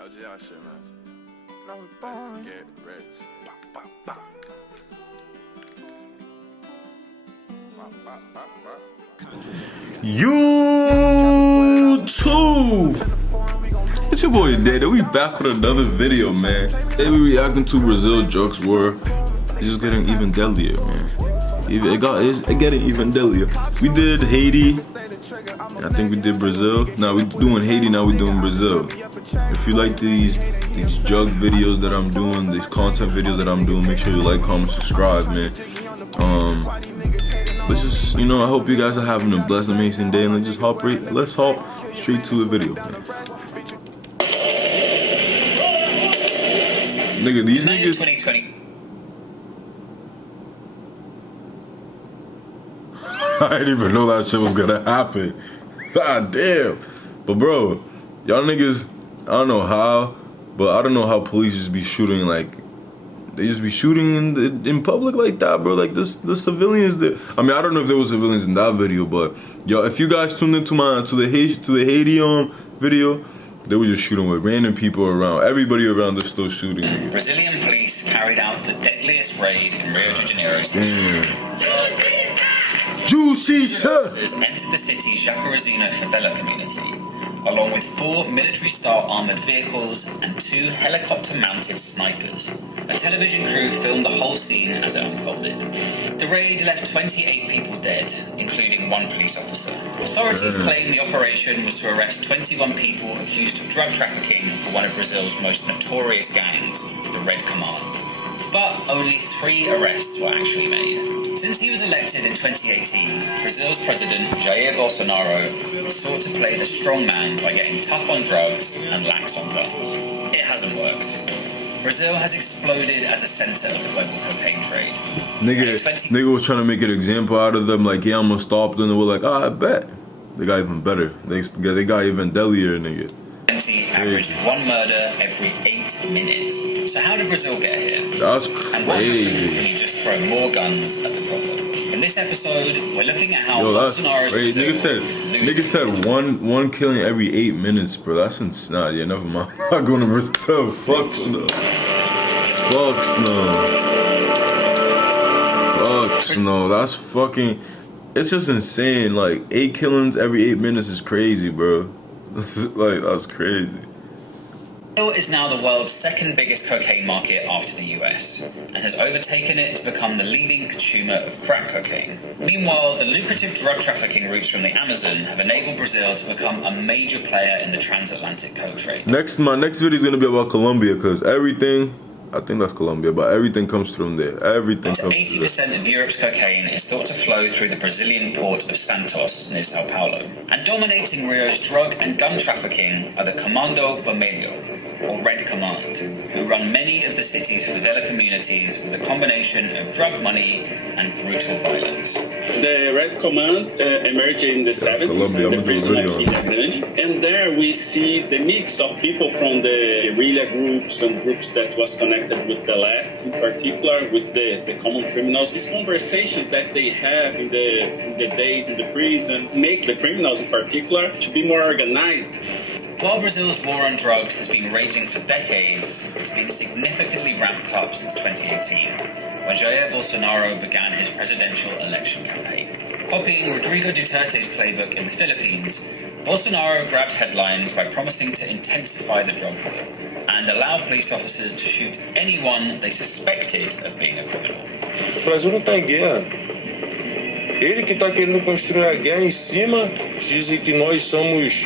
LGI shit, man. Let's get rich. YouTube! It's your boy Deadlier. We back with another video, man. Today we reacting to Brazil drugs war. It's just getting even deadlier, man. It's getting even deadlier. We did Haiti. I think we did Brazil. Now we doing Haiti. Now we doing Brazil. If you like these drug videos that I'm doing, these content videos that I'm doing, make sure you like, comment, subscribe, man. Let's just, I hope you guys are having a blessed, amazing day, and let's hop straight to the video, man. Nigga, these niggas. 2020. I didn't even know that shit was gonna happen. God damn. But bro, y'all niggas, I don't know how, but I don't know how police just be shooting they just be shooting in public like that, bro. Like the civilians that, I mean, I don't know if there was civilians in that video, but yo, if you guys tuned into the Haiti video, they were just shooting with random people around. Everybody around is still shooting. Brazilian police carried out the deadliest raid in Rio de Janeiro's history. Justiça! Entered the city's Jacarezinho favela community, along with 4 military-style armored vehicles and 2 helicopter-mounted snipers. A television crew filmed the whole scene as it unfolded. The raid left 28 people dead, including 1 police officer. Authorities claim the operation was to arrest 21 people accused of drug trafficking for one of Brazil's most notorious gangs, the Red Command. But only 3 arrests were actually made. Since he was elected in 2018, Brazil's president, Jair Bolsonaro, sought to play the strong man by getting tough on drugs and lax on guns. It hasn't worked. Brazil has exploded as a center of the global cocaine trade. Nigga was trying to make an example out of them, like, yeah, I'm gonna stop them, and we're like, I bet. They got even better. They got even deadlier, nigga. Averaged 1 murder every 8 minutes. So how did Brazil get here? That's crazy. And what happens when you just throw more guns at the problem? In this episode, we're looking at how Bolsonaro's Brazil is losing. Nigga said one killing every 8 minutes, bro. That's insane. Nah, yeah, never mind. I'm not going to Brazil. Fuck no. Fuck no. That's fucking. It's just insane. Like 8 killings every 8 minutes is crazy, bro. Like, that's crazy. Brazil is now the world's 2nd biggest cocaine market after the US, and has overtaken it to become the leading consumer of crack cocaine. Meanwhile, the lucrative drug trafficking routes from the Amazon have enabled Brazil to become a major player in the transatlantic coke trade. My next video is going to be about Colombia, because everything, I think that's Colombia, but everything comes from there. Everything comes 80% of Europe's cocaine is thought to flow through the Brazilian port of Santos near Sao Paulo. And dominating Rio's drug and gun trafficking are the Comando Vermelho, or Red Command, who run many of the city's favela communities with a combination of drug money and brutal violence. The Red Command emerged in the 70s in the prison of Ilha Grande, and there we see the mix of people from the guerrilla groups and groups that was connected with the left, in particular with the common criminals. These conversations that they have in the days in the prison make the criminals in particular to be more organized. While Brazil's war on drugs has been raging for decades, it's been significantly ramped up since 2018, when Jair Bolsonaro began his presidential election campaign. Copying Rodrigo Duterte's playbook in the Philippines, Bolsonaro grabbed headlines by promising to intensify the drug war and allow police officers to shoot anyone they suspected of being a criminal. O Brasil não está em guerra. Ele que está querendo construir a guerra em cima, dizem que nós somos.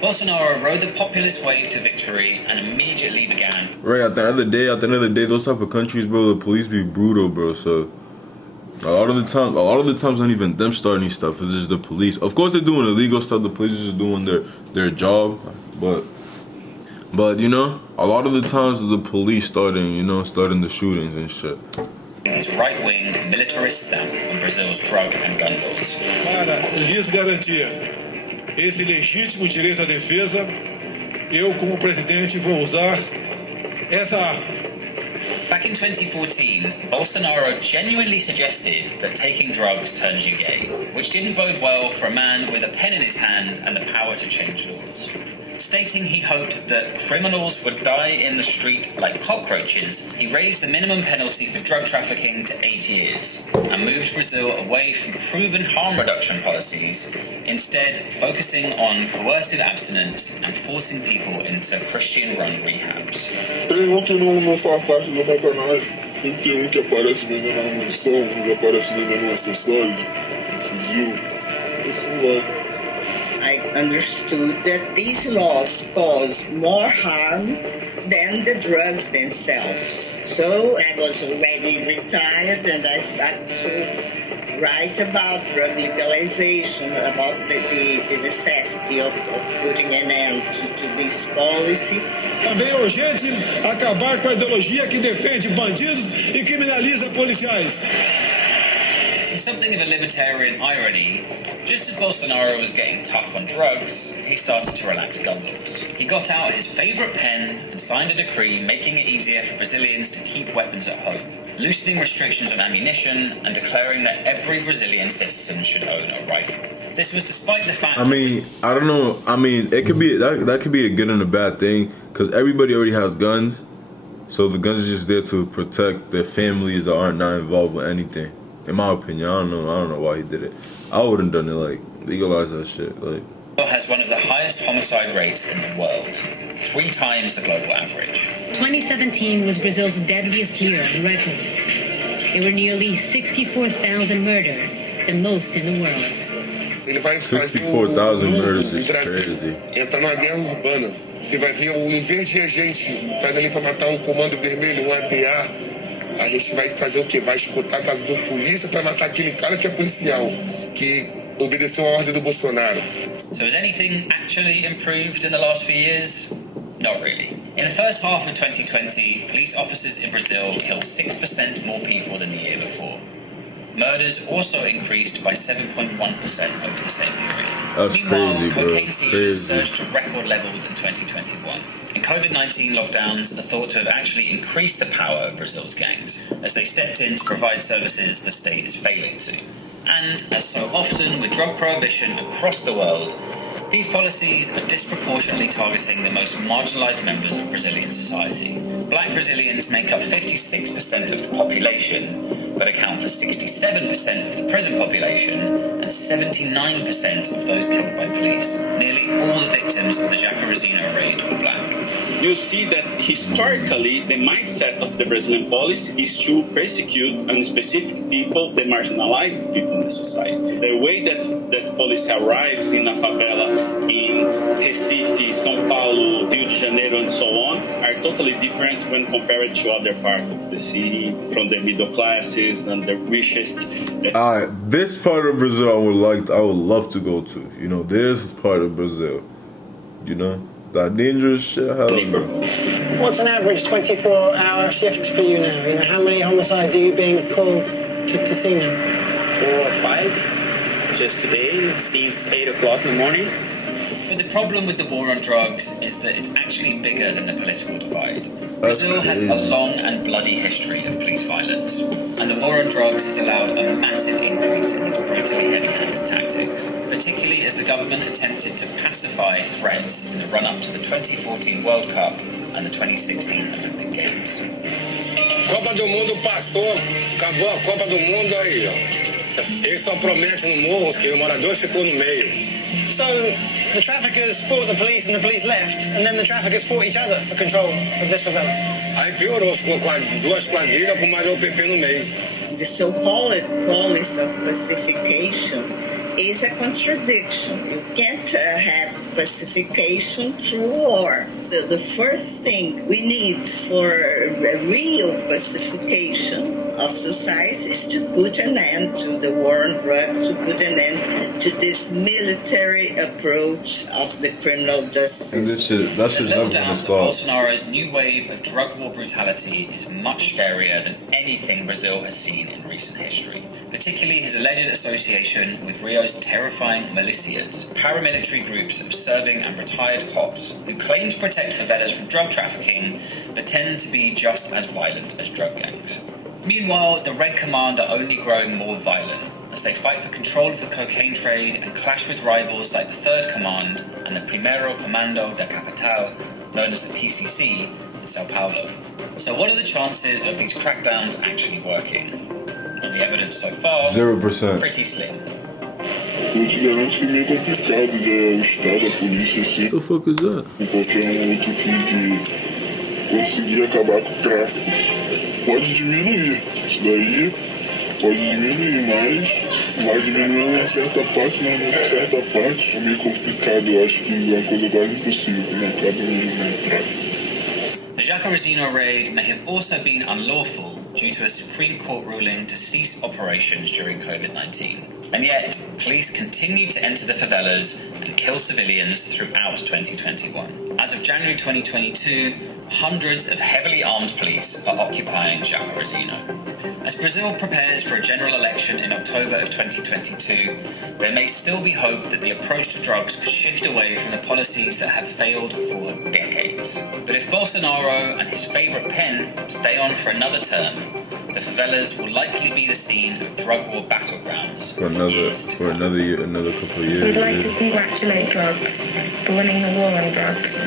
Bolsonaro rode the populist wave to victory and immediately began. Right, at the end of the day, those type of countries, bro, the police be brutal, bro. So a lot of the times, not even them starting stuff. It's just the police. Of course, they're doing illegal stuff. The police are just doing their job, but a lot of the times the police starting the shootings and shit. His right-wing militarist stamp on Brazil's drug and gun laws. Para lhes garantir esse legítimo direito à defesa, eu, como presidente, vou usar essa arma. Back in 2014, Bolsonaro genuinely suggested that taking drugs turns you gay, which didn't bode well for a man with a pen in his hand and the power to change laws. Stating he hoped that criminals would die in the street like cockroaches, he raised the minimum penalty for drug trafficking to 8 years and moved Brazil away from proven harm reduction policies, instead focusing on coercive abstinence and forcing people into Christian-run rehabs. Tem que não faz parte da sacanagem. Tem que aparece vendendo a munição, que aparece vendendo um acessório, fuzil. Assim vai. I understood that these laws cause more harm than the drugs themselves. So I was already retired and I started to write about drug legalization, about the necessity of putting an end to this policy. Também é urgente acabar com a ideologia que defende bandidos e criminaliza policiais. In something of a libertarian irony, just as Bolsonaro was getting tough on drugs, he started to relax gun laws. He got out his favourite pen and signed a decree making it easier for Brazilians to keep weapons at home, loosening restrictions on ammunition and declaring that every Brazilian citizen should own a rifle. This was despite the fact I don't know. It could be that could be a good and a bad thing because everybody already has guns, so the guns are just there to protect their families that aren't not involved with anything. In my opinion, I don't know why he did it. I wouldn't done it, like, legalize that shit, like. Brazil has one of the highest homicide rates in the world, 3 times the global average. 2017 was Brazil's deadliest year on record. There were nearly 64,000 murders, the most in the world. Ele vai fazer 64,000 murders is Brasil crazy. entrar numa guerra urbana. Você vai ver, em vez de a gente tá ali para matar um comando vermelho, um APA, a gente vai fazer o quê? Vai escutar a casa do polícia para matar aquele cara que é policial, que obedeceu a ordem do Bolsonaro. So has anything actually improved in the last few years? Not really. In the first half of 2020, police officers in Brazil killed 6% more people than the year before. Murders also increased by 7.1% over the same period. That's Meanwhile, crazy, bro. cocaine seizures surged to record levels in 2021. And COVID-19 lockdowns are thought to have actually increased the power of Brazil's gangs, as they stepped in to provide services the state is failing to. And, as so often with drug prohibition across the world, these policies are disproportionately targeting the most marginalised members of Brazilian society. Black Brazilians make up 56% of the population, but account for 67% of the prison population and 79% of those killed by police. Nearly all the victims of the Jacarezino raid were black. You see that historically the mindset of the Brazilian police is to persecute specific people, the marginalized people in the society. The way that police arrives in a favela in Recife, São Paulo, Rio de Janeiro and so on are totally different when compared to other parts of the city, from the middle classes and the richest. This part of Brazil I would love to go to. You know, this part of Brazil. You know? That dangerous shit, hell no. What's an average 24-hour shift for you now? You know, how many homicides are you being called to see now? 4 or 5, just today, since 8 o'clock in the morning. But the problem with the war on drugs is that it's actually bigger than the political divide. Brazil has a long and bloody history of police violence, and the war on drugs has allowed a massive increase in these brutally heavy-handed tactics, particularly as the government attempted to pacify threats in the run-up to the 2014 World Cup and the 2016 Olympic Games. Copa do Mundo passou, acabou a Copa do Mundo aí, ó. Eles só prometem no morro que o morador ficou no meio. So, the traffickers fought the police and the police left, and then the traffickers fought each other for control of this favela. Aí piorou, ficou com 2 quadrilhas com mais OPP no meio. The so-called policy of pacification is a contradiction. You can't have pacification through war. The first thing we need for a real pacification of society is to put an end to the war on drugs, to put an end to this military approach of the criminal justice system. There's little doubt that Bolsonaro's new wave of drug war brutality is much scarier than anything Brazil has seen in recent history, particularly his alleged association with Rio's terrifying militias, paramilitary groups of serving and retired cops who claim to protect favelas from drug trafficking, but tend to be just as violent as drug gangs. Meanwhile, the Red Command are only growing more violent, as they fight for control of the cocaine trade and clash with rivals like the 3rd Command and the Primero Comando da Capital, known as the PCC, in Sao Paulo. So what are the chances of these crackdowns actually working? And the evidence so far, 0%. Pretty slim. Eu te garanto que é meio complicado, né? O Estado, a polícia, assim. What the fuck is that? Com qualquer outro fim de conseguir acabar com o tráfico. Pode diminuir. Isso daí pode diminuir, mas vai diminuindo em certa parte, mas não em certa parte. É meio complicado, eu acho que é uma coisa quase impossível, que não acaba mesmo no tráfico. The Jacarezinho raid may have also been unlawful due to a Supreme Court ruling to cease operations during COVID-19. And yet, police continued to enter the favelas and kill civilians throughout 2021. As of January 2022, hundreds of heavily armed police are occupying Jacarezinho. As Brazil prepares for a general election in October of 2022, there may still be hope that the approach to drugs could shift away from the policies that have failed for decades. But if Bolsonaro and his favourite pen stay on for another term, the favelas will likely be the scene of drug war battlegrounds for another year, another couple of years. We'd like to congratulate drugs for winning the war on drugs.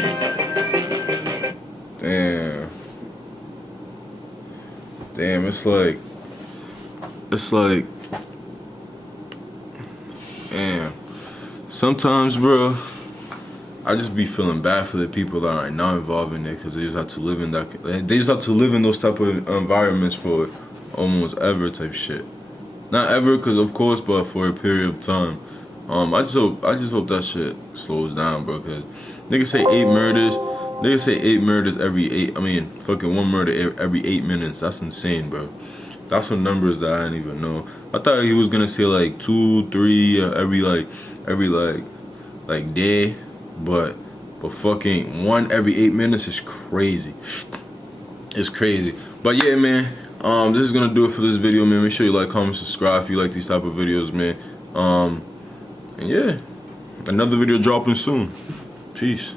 Damn, it's like, damn. Sometimes, bro, I just be feeling bad for the people that are not involved in it, because they just have to live in that. They just have to live in those type of environments for almost ever type shit. Not ever, because of course, but for a period of time. I just hope that shit slows down, bro. Because niggas say 8 murders. Niggas say 8 murders every 8. I mean, fucking 1 murder every 8 minutes. That's insane, bro. That's some numbers that I didn't even know. I thought he was gonna say like 2, 3 every day, but fucking 1 every 8 minutes is crazy. It's crazy. But yeah, man. This is gonna do it for this video, man. Make sure you like, comment, subscribe if you like these type of videos, man. And yeah, another video dropping soon. Peace.